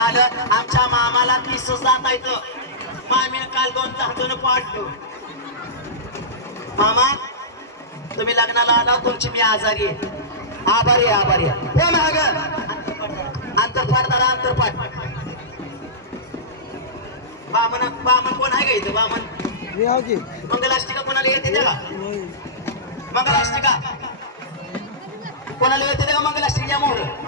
आलं. आमच्या मामाला तीस जातायचं मामीनं काल दोन झाडून पाडलं. मामा तुम्ही लग्नाला आला तुमची मी आजारी आहे. आभारी आहे, आभारी आहे. हो महाग अंतरपाठ दादा अंतरपाठ बामन बामन कोण आहे का इथं? बामन. मंगलाष्टिका कोणाला येते त्या का? मंगलाष्टिका? कोणाला येते का मंगलाष्टिका मोहर?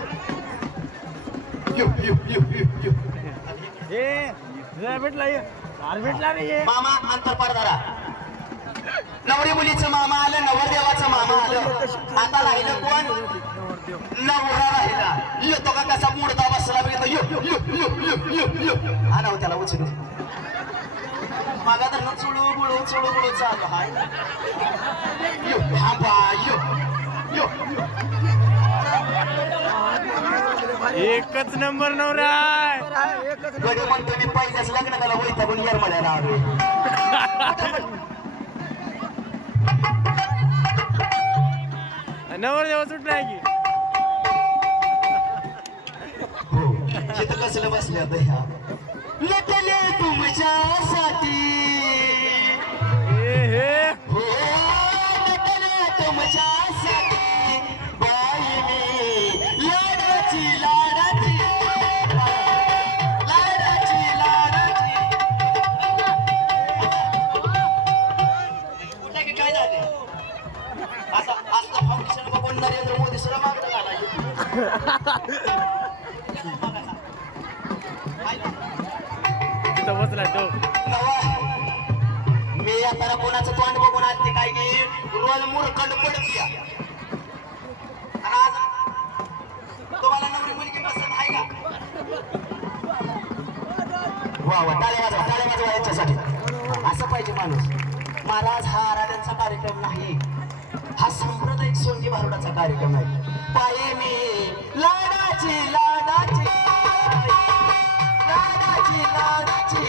भेटला रे मामा अंतर नवरी मुलीचं मामा आलं नवरदेवाचं मामा आलं. आता राहिलं कोण? नवरा राहिला. येतो का कसा मुडदा बसला बघितलं यो यो आणाव हो, त्याला उचलू. मागा तर चुळू बुळू चुळू बुळू चालू. हाय. यो थांबा यो यो. एकच नंबर नवरा आहे. गडी म्हणतो मी पहिल्याच लग्न केलं वैता पण नवर देवा सुटला आहे की? हो. तिथं कसलं बसले आता ह्या? लटले तुमच्यासाठी. बघून नरेंद्र मोदी सुद्धा मागणं तो. नवा मी आता कोणाचं तोंड बघून आज ते काय की रोज मुरकंड पडत या. आणि आज तुम्हाला नवरी मुलगी पसंत आहे का? वा वा टाळे वाजवा टाळे वाजवा याच्यासाठी असं पाहिजे माणूस. महाराज हा आराध्यांचा कार्यक्रम नाही. हा सांप्रदायिक सोंगी भारुडाचा कार्यक्रम आहे. पाये मी लाडाची लाडाची. लाडाची लाडाची.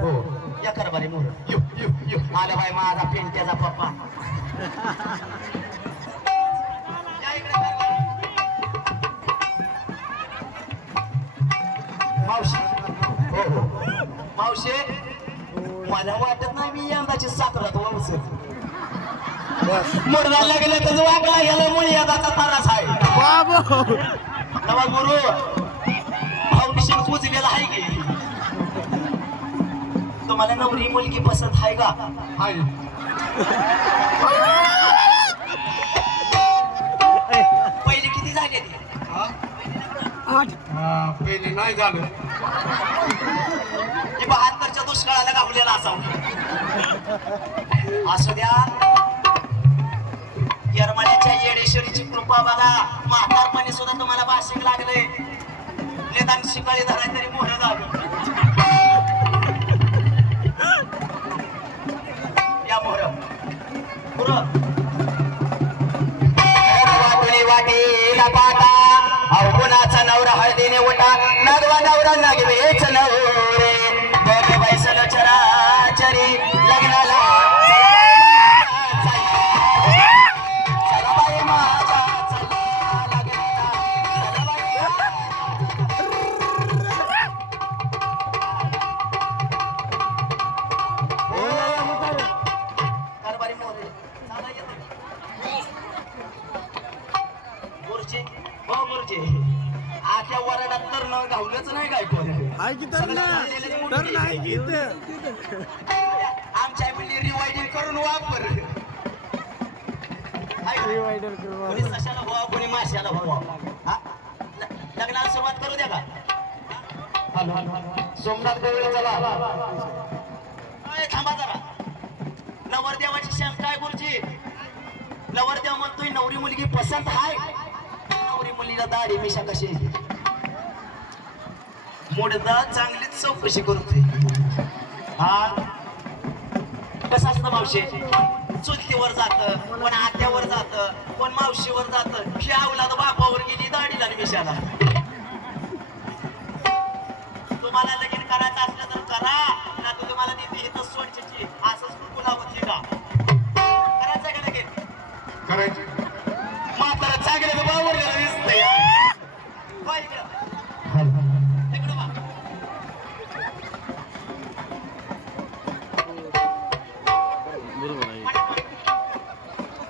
हो. या कर बरे मोर. यु यु यु. आला बाय माझा पेंट्याचा पप्पा. मला वाटत नाही मी यंदाची साखरात वावस मुरडायला गेलं तर वागला गेला मुळे यंदाचा तारास आहे. बाबो. नवा गुरु फाउंडेशन कुजलेलं आहे की? तुम्हाला नवरी मुलगी पसंत आहे का? पहिले किती झाले ते? पहिली नाही झालं. दुष्काळाला कापलेला असावं. असू द्या. येरमाळ्याच्या येडेश्वरीची कृपा बघा. म्हातारपणी सुद्धा तुम्हाला भाषिक लागले निदान शिकाळी धराय तरी मोहर झालं या मोहर पुरं. गुरुजी हो गुरुजी आख्या वराडात तर न गावलंच नाही काय कोण? आहे की तर ना तर नाही की इथं. आमच्या मुली रिवायडिंग करून वापर. करून कोणी सशाला व्हावा कोणी माशाला व्हावा? हा? लग्नाला सुरुवात करू द्या का? सोमनाथ गवळी चला. थांबा जरा. नवरदेवाची शेम काय गुरुजी नवरदेव म्हणतोय नवरी मुलगी पसंत हाय. नवरी मुलीला दाढी मिशा कशी? मुडदा चांगलीच चौकशी करतोय हा? कसं असतं मावशे? चुलतीवर जात कोण आत्यावर जात कोण मावशीवर जात. ही अवलाद बापावर गेली दाढीला आणि मिशाला. तुम्हाला लगीन करायचं असलं तर करा ना तर तुम्हाला ती इथं सोडची असंच कुणा होती का? करायचं का लगीन? करायची.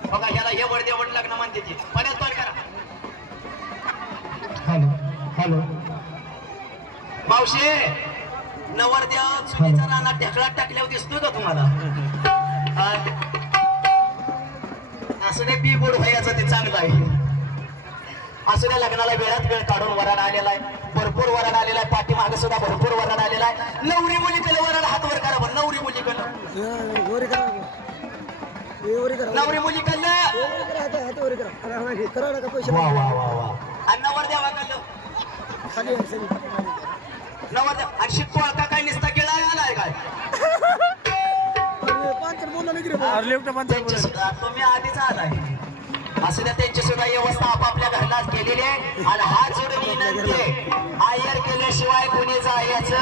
बघ. ह्याला हे वड दे वड लग्न म्हणते ती बऱ्याच तोड करा. Hello hello. मावशी नवरदेव चुलीचा रानात ढेकळात टाकल्यावर दिसतोय का तुम्हाला? असं नाही बी गोड व्हायचं ते चांगलं आहे. असं त्या लग्नाला वेळात वेळ काढून वराड आलेला आहे. भरपूर वराड आलेला आहे. पाठीमागे सुद्धा भरपूर वराड आलेला आहे. नवरी मुलीकडे वराड हात वर करा नवरी मुलीकडं नवरी पैसे वा वा वा वा. आणि आहे, खाली. नवरदेव आणि शिकतो का काय निसता गेला आलाय काय? तुम्ही आधीच आलाय. असं त्या त्यांची सुद्धा व्यवस्था आपापल्या घरलाच केलेली आहे. आणि हा जोडून विनंती. आयर केल्याशिवाय कोणी जायचं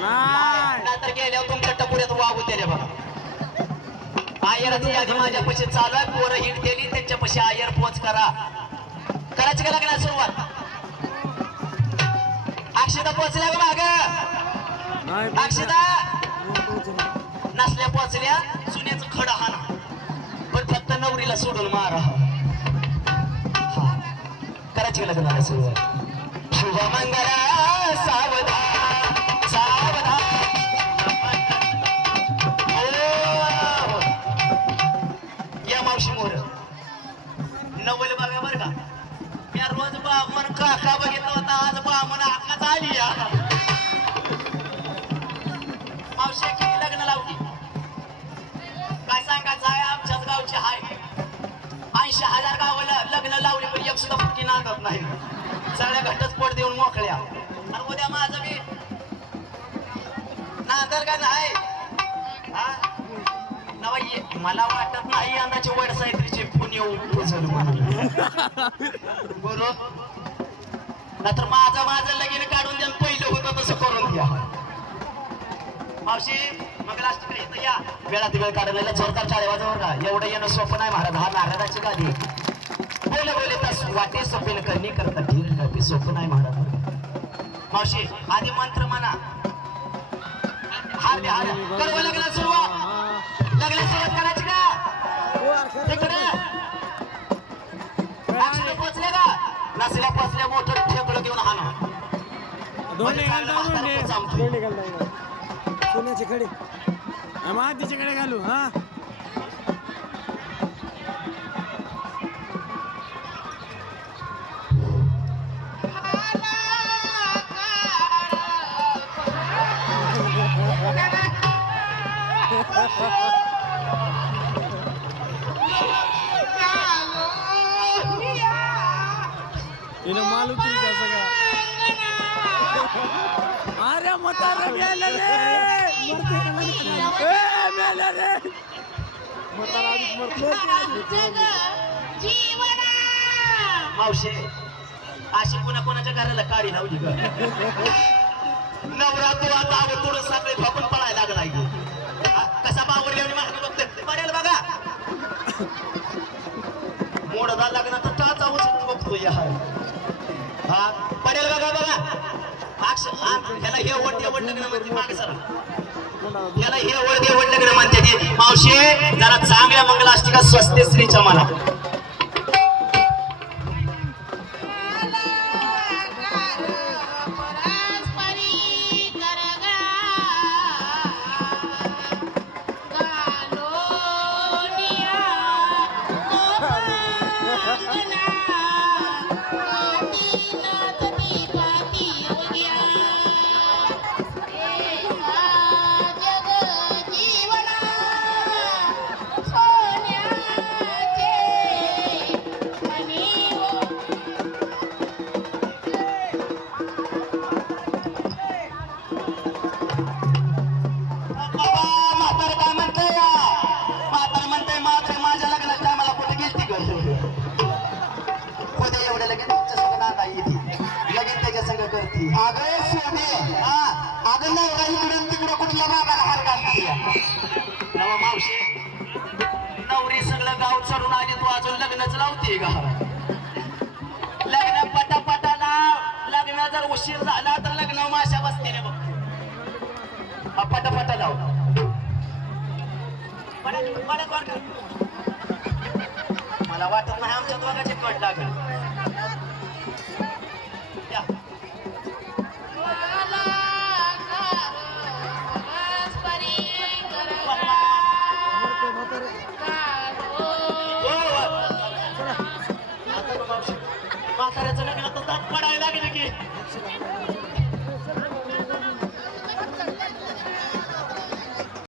नाही. नाहीतर गेल्यावर तुमच्या टपुऱ्यात वागू त्याले बघा आयराची यादी माझ्यापाशी चालू आहे. पोरं हिट दिली त्यांच्यापाशी आयर पोच करा. करायची का लागणार सुरुवात? अक्षता पोचल्या का माग. अक्षता. नसल्या पोचल्या सुन्याचं खडं हाना पण फक्त नवरीला सोडून मारा. करायची लग्न लग्नाला सुरुवात शुभ मंगला सावधान या मावशी मोर. नवल बघा बर का. या रोज बामण काका बघितलं होता आज बामण आकाच आली या शकत नाही. सगळ्या घटच पोट देऊन मोकळ्या. आणि उद्या माझं मी नांदल का नाही? ना मला वाटत नाही यंदाची वड साहित्रीची फोन येऊ बरोबर म्हणून. बरोबर नाहीतर माझं माझं लगीन काढून द्या पहिलं होतं तसं करून द्या. मावशी मंगलाष्टकडे इथं या. वेळात वेळ काढलेला जोरदार टाळे वाजवर का एवढं येणं सोपं नाही महाराज. हा नारायणाची गादी. बोले बोले तस वाटे सोपेल करणी करता ठीक करते सोपं नाही महाराज. मावशी आधी मंत्र म्हणा. हार द्या हार द्या. कडवं लग्नाला सुरुवात? लग्नाला सुरुवात करायची का? हो, तिकडे. अक्षरे पोचले का? नसल्या पोचल्या मोठं घेऊन निघाल नाही. सोन्याचे मातीच्याकडे घालू हा? तिनं मालू तुमचा सगळा अरे म्हातारा गेलं रे. ए, मेलं रे. म्हातारा. आधीच. मरतो. मावशे अशी पुन्हा कोणाच्या घराला काढी लावली का? नवरा तो आता आवड तोडून सगळे फाकून पळायला लागलाय की. आ, कसा बावरली आणि मागे बघतोय पडेल बघा मोडदा लग्न तर टाचा उचलून बघतो या. हा पडेल बघा बघा. अक्ष ह्याला हे वड वड लग्न म्हणते मागे सरा. ह्याला हे वड वड लग्न म्हणते ते. मावशे जरा चांगल्या मंगलाष्टिका स्वस्ते स्त्रीच्या मनात. अगं सोने अगं नवरा इकडून मावशी नवरी सगळं गाव चढून आली तू अजून लग्नच लावते का? लग्न पटापटा लाव लग्न जर उशीर झाला तर लग्न माशा बसते रे बघ. पटापटा लाव. मला वाटत नाही आमच्या दोघांची कट लागेल.